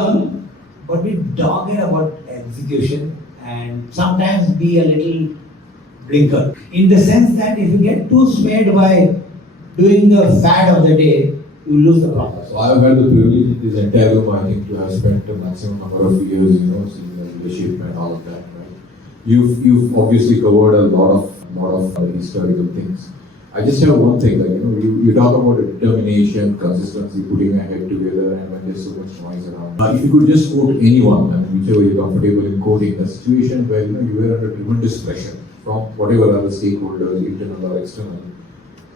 learn, but be dogged about execution and sometimes be a little blinker. In the sense that if you get too swayed by doing the fad of the day, you lose the process. So I've had the privilege in this entire room, I think, to have spent a maximum number of years, seeing the leadership and all of that. Right? You've obviously covered a lot of historical things. I just have one thing, you talk about determination, consistency, putting your head together, and when there's so much noise around. If you could just quote anyone, whichever you're comfortable in quoting, a situation where you were under tremendous pressure from whatever other stakeholders, internal or external,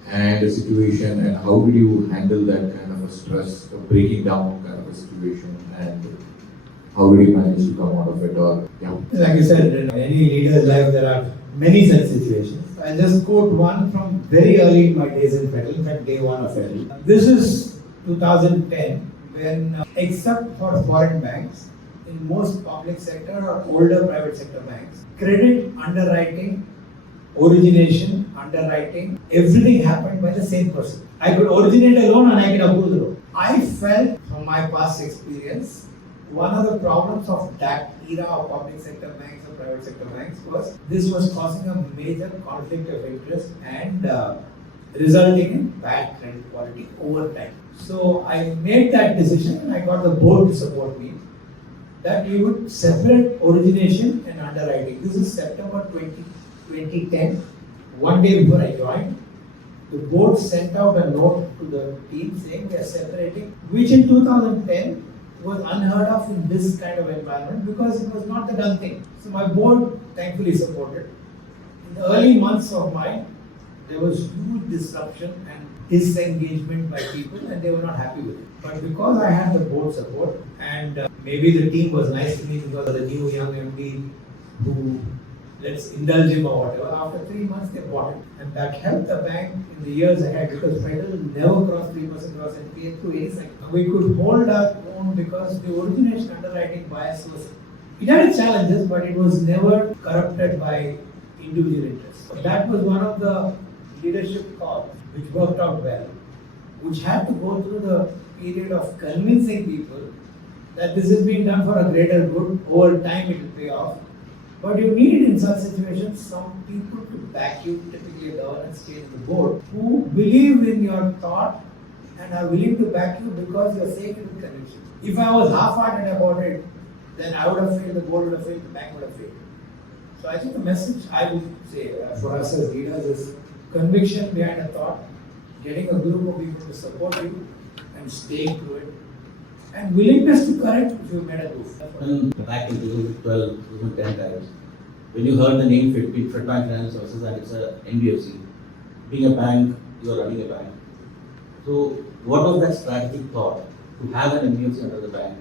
and a situation, and how did you handle that kind of a stress, a breaking down kind of a situation, and how did you manage to come out of it? Or like I said, in any leader's life there are many such situations. I'll just quote one from very early in my days in Federal, in fact day one of Federal. This is 2010 when except for foreign banks, in most public sector or older private sector banks, credit underwriting, origination, underwriting, everything happened by the same person. I could originate a loan and I could approve the loan. I felt from my past experience, one of the problems of that era of public sector banks or private sector banks was this was causing a major conflict of interest and resulting in bad credit quality over time. So I made that decision and I got the board to support me that we would separate origination and underwriting. This is September 2010, one day before I joined. The board sent out a note to the team saying we are separating, which in 2010 was unheard of in this kind of environment because it was not the done thing. So my board thankfully supported. In the early months of mine, there was huge disruption and disengagement by people and they were not happy with it. But because I had the board support and maybe the team was nice to me because of the new young MD who let's indulge him or whatever. After 3 months, they bought it. And that helped the bank in the years ahead because Federal never crossed 3% gross NPA through any cycle. We could hold our own because the origination underwriting bias was, it had its challenges, but it was never corrupted by individual interests. So that was one of the leadership calls which worked out well, which had to go through the period of convincing people that this is being done for a greater good. Over time, it will pay off. But you need in such situations some people to back you, typically a governance stage the board, who believe in your thought and are willing to back you because you are saying it with conviction. If I was half-hearted about it, then I would have failed, the board would have failed, the bank would have failed. So I think the message I would say for us as leaders is conviction behind a thought, getting a group of people to support you and staying through it, and willingness to correct if you made a goof. Back in 2012, 2010 times, when you heard the name Fedfina Financial Services and it's a NBFC, being a bank, you are running a bank. So, what was that strategic thought to have an NBFC under the bank?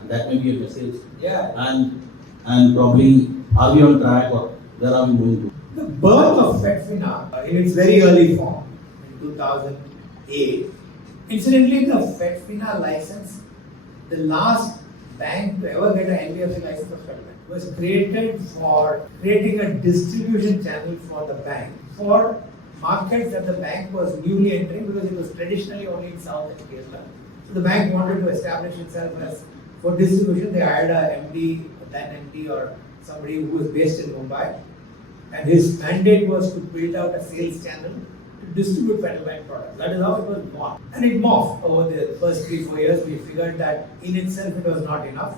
And that may be a message. Yeah. And probably, are we on track or where are we going to? The birth of Fedfina in its very early form in 2008. Incidentally, the Fedfina license, the last bank to ever get an NBFC license was Fedfina, was created for creating a distribution channel for the bank for markets that the bank was newly entering because it was traditionally only in South and Kerala. So the bank wanted to establish itself as for distribution. They hired a MD, then MD or somebody who was based in Mumbai, and his mandate was to build out a sales channel to distribute Federal Bank products. That is how it was born. And it morphed over the first 3-4 years. We figured that in itself it was not enough.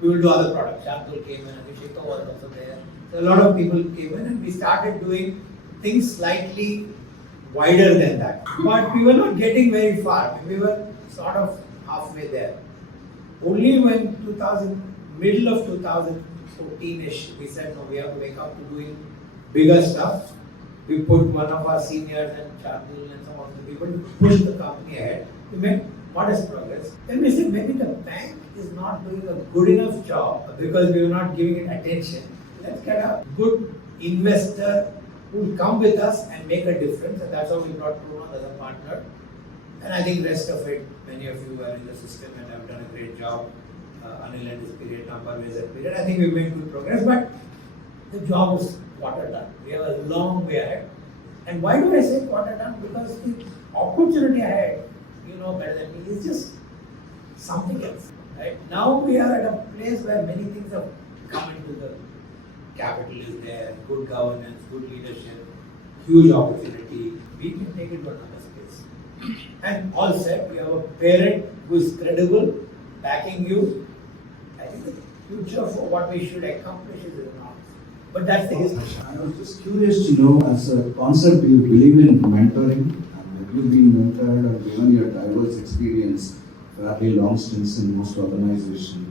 We will do other products. Shardul came in, Abhishek was also there. So a lot of people came in and we started doing things slightly wider than that. But we were not getting very far. We were sort of halfway there. Only when middle of 2014-ish, we said, no, we have to wake up to doing bigger stuff. We put one of our seniors and Shardul and some of the people to push the company ahead. We made modest progress. Then we said maybe the bank is not doing a good enough job because we were not giving it attention. Let's get a good investor who will come with us and make a difference. And that's how we brought Pruno as a partner. And I think rest of it, many of you are in the system and have done a great job. Anil and his period, Nampar is that period. I think we've made good progress, but the job is quarter done. We have a long way ahead. And why do I say quarter done? Because the opportunity ahead, you know better than me, is just something else. Right? Now we are at a place where many things have come into the capital is there, good governance, good leadership, huge opportunity. We can take it to another space. And all said, we have a parent who is credible, backing you. I think the future for what we should accomplish is enormous. But that's the history. I was just curious to know, as a concept, do you believe in mentoring? Have you been mentored or given your diverse experience, fairly long stints in most organizations?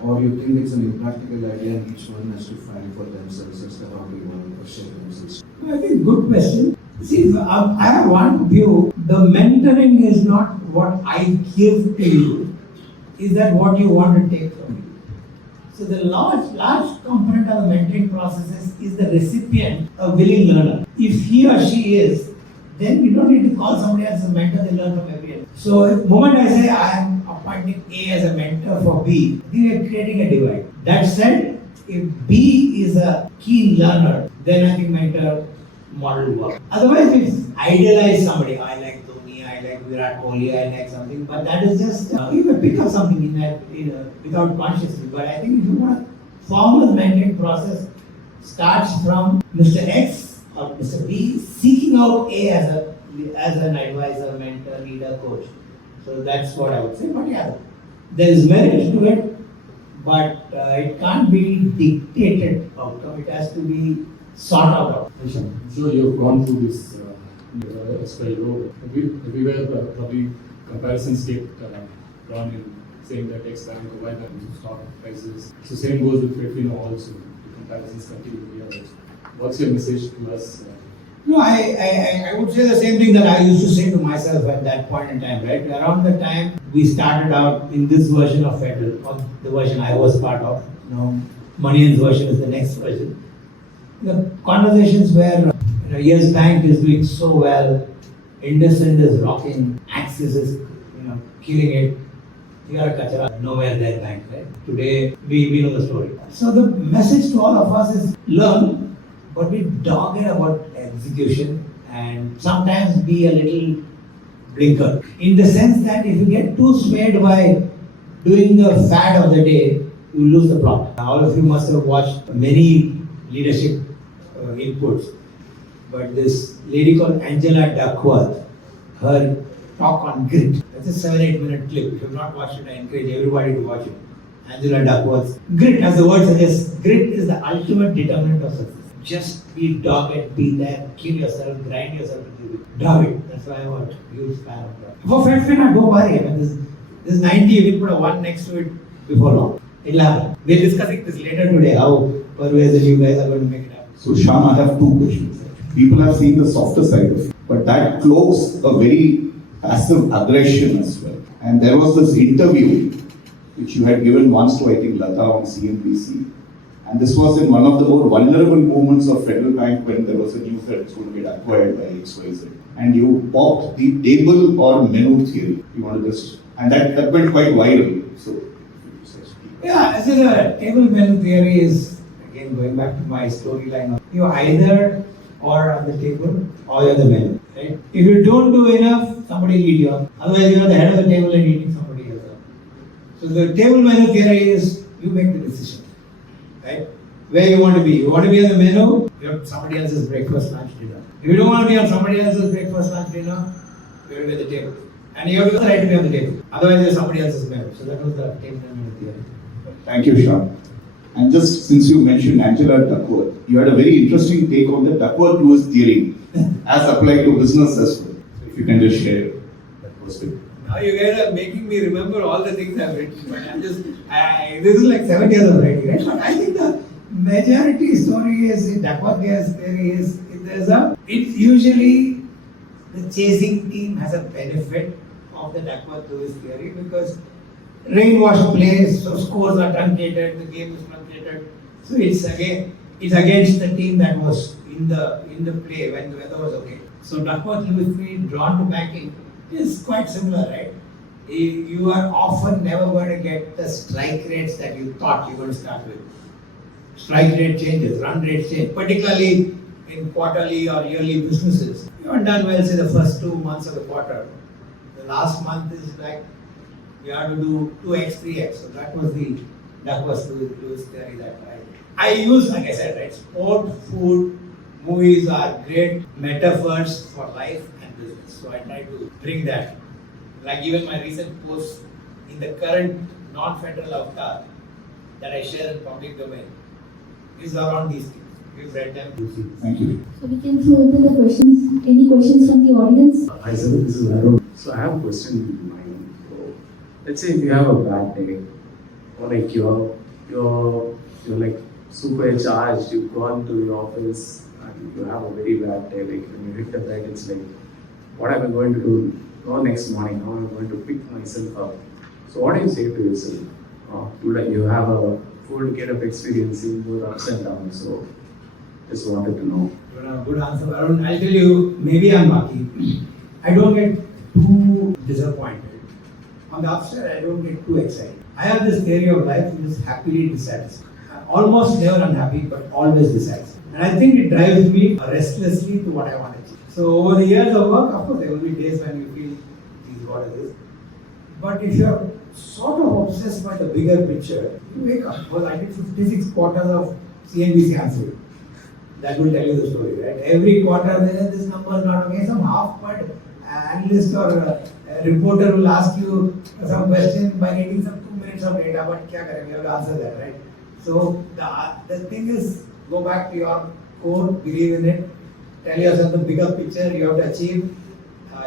Or you think it's an impractical idea and each one has to find for themselves as to how they want to shape themselves? I think good question. See, I have one view. The mentoring is not what I give to you, is that what you want to take from me. So the large component of the mentoring process is the recipient a willing learner. If he or she is, then we don't need to call somebody else a mentor, they learn from everyone. So the moment I say I am appointing A as a mentor for B, we are creating a divide. That said, if B is a keen learner, then I think mentor model work. Otherwise, it's idealize somebody. I like Dhoni, I like Virat Kohli, I like something, but that is just you may pick up something in that without consciously. But I think if you want to form the mentoring process starts from Mr. X or Mr. B seeking out A as an advisor, mentor, leader, coach. So that's what I would say. But yeah, there is merit to it, but it can't be dictated outcome. It has to be sought out. I'm sure you've gone through this as well. Everywhere probably comparisons get drawn in, saying that X bank or Y bank stock prices. So same goes with Fedfina also. The comparisons continue to be ours. What's your message to us? No, I would say the same thing that I used to say to myself at that point in time, right? Around the time we started out in this version of Federal, or the version I was part of, Manian's version is the next version. The conversations where Yes Bank is doing so well, IndusInd is rocking, Axis is killing it. You are a kachara, nowhere there bank, right? Today we know the story. So the message to all of us is learn, but be dogged about execution and sometimes be a little blinker. In the sense that if you get too swayed by doing the fad of the day, you lose the plot. All of you must have watched many leadership inputs. But this lady called Angela Duckworth, her talk on grit, that's a 7-8 minute clip. If you have not watched it, I encourage everybody to watch it. Angela Duckworth. Grit, as the word suggests, grit is the ultimate determinant of success. Just be dogged, be there, kill yourself, grind yourself to do it. Dog it. That's why I'm a huge fan of that. For Fedfina, don't worry. I mean, this 90, you can put a 1 next to it before long. It'll happen. We're discussing this later today, how Parvez and you guys are going to make it happen. So Shyam, I have 2 questions. People have seen the softer side of it, but that cloaks a very passive aggression as well. And there was this interview which you had given once to, I think, Lata on CNBC. And this was in one of the more vulnerable moments of Federal Bank when there was a news that it's going to get acquired by XYZ. And you popped the table or menu theory. You want to just, and that went quite viral. So, yeah, as a table menu theory is, again, going back to my storyline, you either or on the table or you're the menu, right? If you don't do enough, somebody lead you on. Otherwise, you're the head of the table and eating somebody else up. So the table menu theory is you make the decision, right? Where you want to be. You want to be on the menu, you have somebody else's breakfast, lunch, dinner. If you don't want to be on somebody else's breakfast, lunch, dinner, you're going to be at the table. And you have the right to be on the table. Otherwise, there's somebody else's menu. So that was the table menu theory. thank you, Shyam. And just since you mentioned Angela Duckworth, you had a very interesting take on the Duckworth-Lewis theory as applied to business as well. So if you can just share that perspective. Now you guys are making me remember all the things I've written. But I'm just, this is like 7 years of writing, right? But I think the majority story is, Duckworth-Lewis theory is, it's usually the chasing team has a benefit of the Duckworth-Lewis theory because rainwash plays, so scores are truncated, the game is truncated. So it's against the team that was in the play when the weather was okay. So Duckworth-Lewis theory drawn to banking is quite similar, right? You are often never going to get the strike rates that you thought you were going to start with. Strike rate changes, run rates change, particularly in quarterly or yearly businesses. You haven't done well, say, the first 2 months of the quarter. The last month is like, you have to do 2x, 3x. So that was the Duckworth-Lewis theory that I use, like I said, right? Sport, food, movies are great metaphors for life and business. So I try to bring that. Like even my recent post in the current non-federal avatar that I share in public domain is around these things. We've read them. Thank you. So we can throw open the questions. Any questions from the audience? Hi sir, this is Arun. So I have a question in mind. So let's say if you have a bad day, or like you're like super charged, you've gone to your office and you have a very bad day. Like when you hit the bed, it's like, what am I going to do? Or next morning, how am I going to pick myself up? So what do you say to yourself? You have a full get of experience in both ups and downs. So just wanted to know. Good answer, Arun. I'll tell you, maybe I'm lucky. I don't get too disappointed. On the upside, I don't get too excited. I have this theory of life which is happily dissatisfied. I'm almost never unhappy, but always dissatisfied. And I think it drives me restlessly to what I want to achieve. So over the years of work, of course, there will be days when you feel this is what it is. But if you're sort of obsessed by the bigger picture, you wake up. Well, I did 56 quarters of CNBC answer. That will tell you the story, right? Every quarter there is this number is not okay. Some half-but analyst or a reporter will ask you some question by getting some 2 minutes of data, but kya kare? We have to answer that, right? So the thing is, go back to your core, believe in it, tell yourself the bigger picture you have to achieve.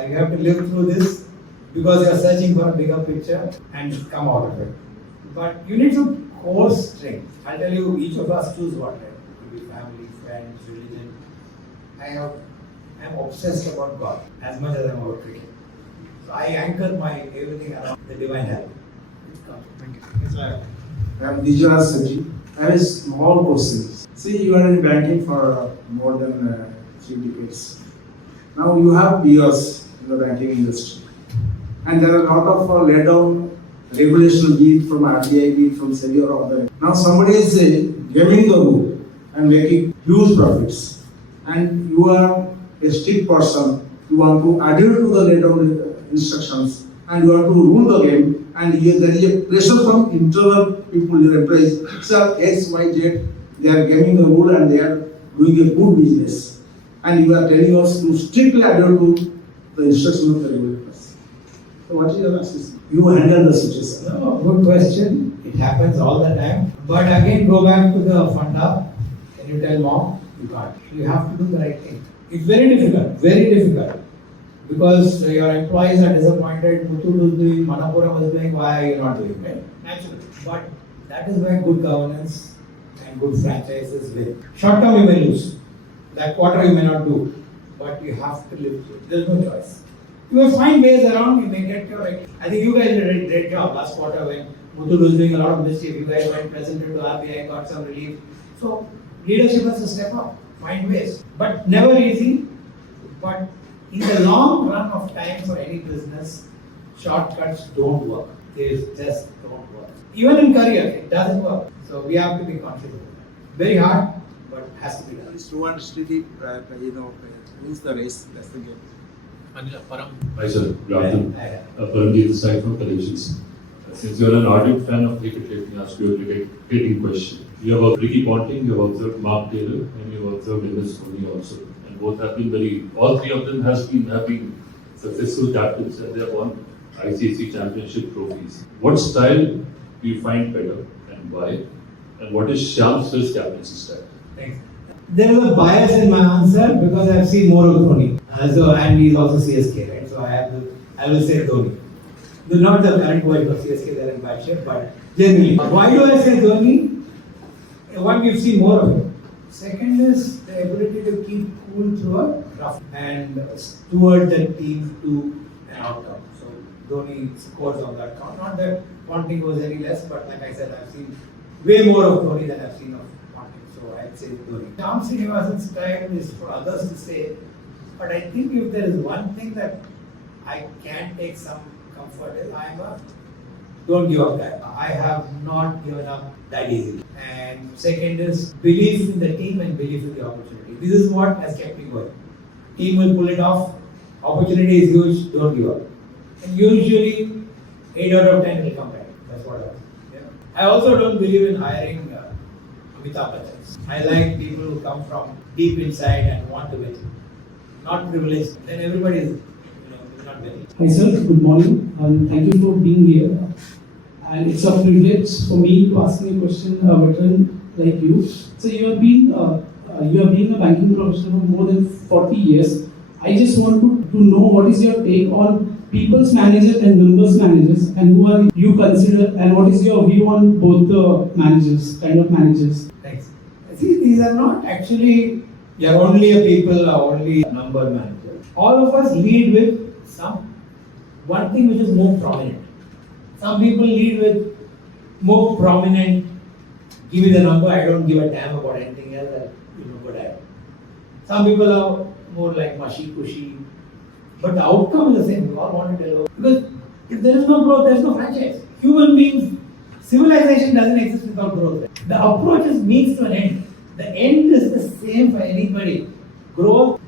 You have to live through this because you are searching for a bigger picture and come out of it. But you need some core strength. I'll tell you, each of us choose what, right? It could be family, friends, religion. I'm obsessed about God as much as I'm about cricket. So I anchor my everything around the divine help. Thank you. It's like, I'm Dijara Saji. I have a small question. See, you are in banking for more than 3 decades. Now you have years in the banking industry. And there are a lot of laid down regulation, be it from RBI, be it from SEBI or other. Now somebody is gaming the rule and making huge profits. And you are a strict person. You want to adhere to the laid down instructions and you want to rule the game. And here there is a pressure from internal people, your employees. Sir, X, Y, Z, they are gaming the rule and they are doing a good business. And you are telling us to strictly adhere to the instructions of the regulators. So what is your assessment? You handle the situation. no, good question. It happens all the time. But again, go back to the funda. Can you tell mom? You can't. You have to do the right thing. It's very difficult. Because your employees are disappointed, Muthu is doing, Manappuram is doing, why are you not doing it? Naturally. But that is where good governance and good franchises win. Short term you may lose. That quarter you may not do. But you have to live through it. There's no choice. You will find ways around, you may get your, I think you guys did a great job last quarter when Muthu was doing a lot of mischief. You guys went presented to RBI, got some relief. So leadership has to step up, find ways. But never easy. But in the long run of time for any business, shortcuts don't work. They just don't work. Even in career, it doesn't work. So we have to be conscious of that. Very hard, but has to be done. It's true and steady, wins the race. That's the game. Hi sir, good afternoon. Paramjit this side from Collections. Since you are an ardent fan of cricket, let me ask you a cricketing question. You have observed Ricky Ponting, you have observed Mark Taylor, and you have observed MS Dhoni also. And both have been all three of them have been successful captains and they have won ICC championship trophies. What style do you find better and why? And what is Shyam's first captaincy style? Thanks. There is a bias in my answer because I have seen more of Dhoni. And he's also CSK, right? So I will say Dhoni. Not the current version of CSK, they're in bad shape, but generally. Why do I say Dhoni? One, we've seen more of him. Second is the ability to keep cool through a rough and steward the team to an outcome. So Dhoni scores on that count. Not that Ponting was any less, but like I said, I've seen way more of Dhoni than I've seen of Ponting. So I'd say Dhoni. Shyam Srinivasan's style is for others to say, but I think if there is one thing that I can take some comfort in, I am a don't give up guy. I have not given up that easily. And second is belief in the team and belief in the opportunity. This is what has kept me going. Team will pull it off. Opportunity is huge. Don't give up. And usually 8 out of 10 will come back. That's what I was. Yeah. I also don't believe in hiring Amitabh Bachchans. I like people who come from deep inside and want to win, not privileged. Then everybody is, not winning. Hi sir, good morning and thank you for being here. And it's a privilege for me to ask you a question, a veteran like you. So you have been a banking professional for more than 40 years. I just want to know what is your take on people's managers and numbers managers, and who are you consider, and what is your view on both the kind of managers? Thanks. See, these are not actually, you're only a people or only a number manager. All of us lead with one thing which is more prominent. Some people lead with more prominent, give me the number, I don't give a damn about anything else, I'll good at it. Some people are more like mushy-cushy, but the outcome is the same. We all want to deliver. Because if there is no growth, there is no franchise. Human beings, civilization doesn't exist without growth. The approach is means to an end. The end is the same for anybody. Growth,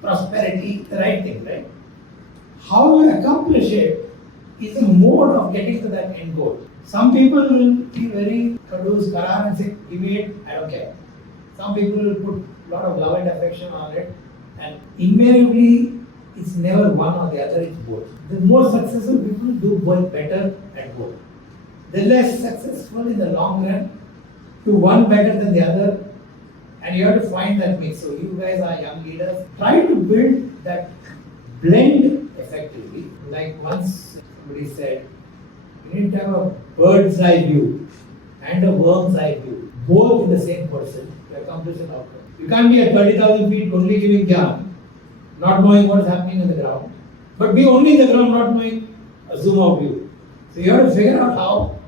prosperity, the right thing, right? How you accomplish it is a mode of getting to that end goal. Some people will be very karar and say, give me it, I don't care. Some people will put a lot of love and affection on it, and invariably it's never one or the other, it's both. The more successful people do both better at both. The less successful in the long run do one better than the other, and you have to find that mix. So you guys are young leaders, try to build that blend effectively. Like once somebody said, you need to have a bird's eye view and a worm's eye view, both in the same person to accomplish an outcome. You can't be at 30,000 feet only giving jam, not knowing what's happening on the ground, but be only in the ground not knowing a zoom out view. So you have to figure out how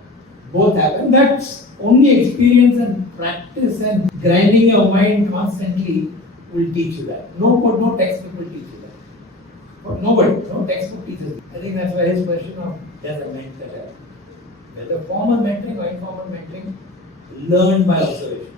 both happen. That's only experience and practice and grinding your mind constantly will teach you that. No textbook will teach you that. But nobody, no textbook teaches you. I think that's why his question of does a mentor help? Whether formal mentoring or informal mentoring, learn by observation.